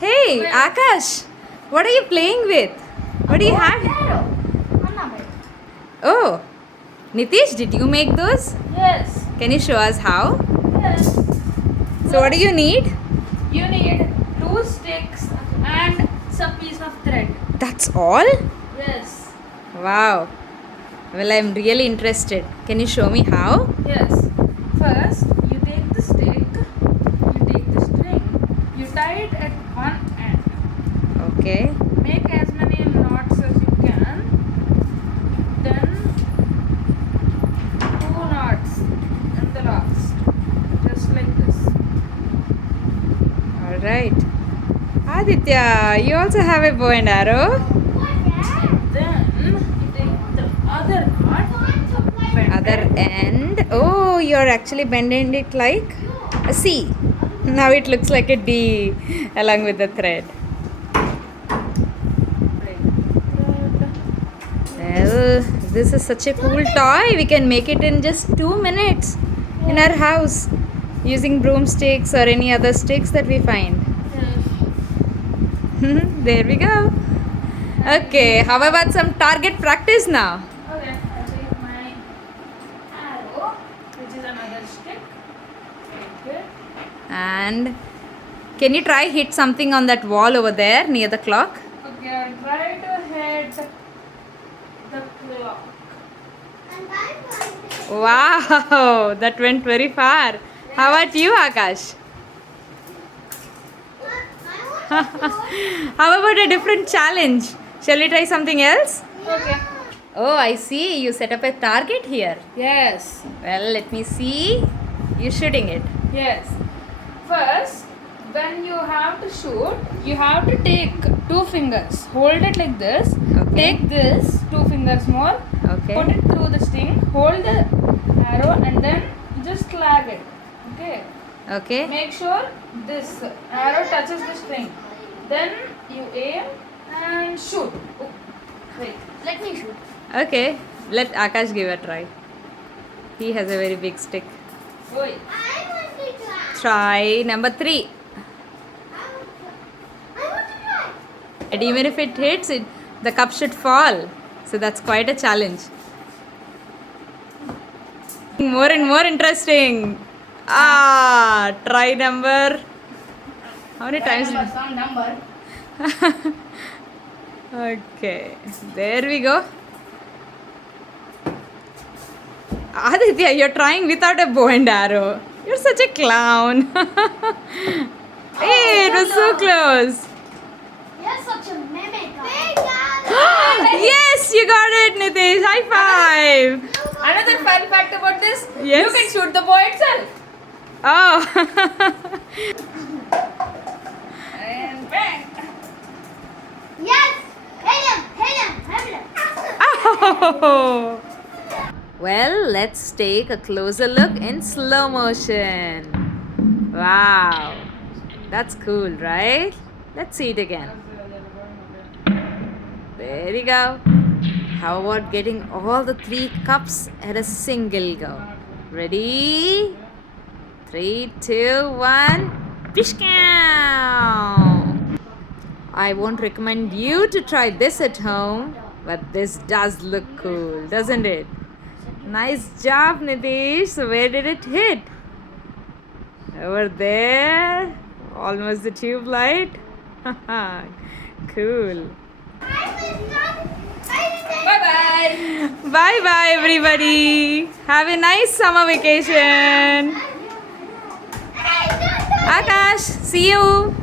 Hey, Akash, what are you playing with? What do you have? Oh, Nitish, did you make those? Yes. Can you show us how? Yes. So, what do you need? You need 2 sticks and some piece of thread. That's all? Yes. Wow. Well, I'm really interested. Can you show me how? Yes. First, you take the stick, you take the string, you tie it at one end. Okay. Make as many knots as you can. Then 2 knots in the last. Just like this. Alright. Aditya, you also have a bow and arrow? Then you take the other knot. bend Other it. end. Oh, you're actually bending it like a C. Now it looks like a D along with the thread. Well, this is such a cool toy. We can make it in just 2 minutes in our house using broomsticks or any other sticks that we find. Yes. There we go. Okay, how about some target practice now? Okay, I take my arrow, which is another stick. Okay. And can you try hit something on that wall over there near the clock? Okay, I'll try to hit the clock. Wow, that went very far. How about you, Akash? How about a different challenge? Shall we try something else? Okay. Oh, I see. You set up a target here. Yes. Well, let me see. You shooting it. Yes. First, when you have to shoot, you have to take 2 fingers. Hold it like this. Okay. Take this 2 fingers more. Okay. Put it through the string. Hold the arrow and then just lag it. Okay. Okay. Make sure this arrow touches the string. Then you aim and shoot. Oh, wait, let me shoot. Okay. Let Akash give a try. He has a very big stick. Wait. Try number 3. And even if it hits, the cup should fall. So that's quite a challenge. More and more interesting. Try number. How many times? Some number. Okay, there we go. Aditya, you're trying without a bow and arrow. You're such a clown. Hey, it was so close. You're such a mimic. Yes, you got it, Nitish. High five. Another fun fact about this, Yes. you can shoot the bow itself. Oh. And bang. Yes! Hit him! Oh. Well, let's take a closer look in slow motion. Wow. That's cool, right? Let's see it again. There you go. How about getting all the 3 cups at a single go? Ready? 3, 2, 1. Pishkow! I won't recommend you to try this at home, but this does look cool, doesn't it? Nice job, Nitish. So where did it hit? Over there. Almost the tube light. Cool. Bye-bye. Bye bye, everybody. Have a nice summer vacation. Akash, see you.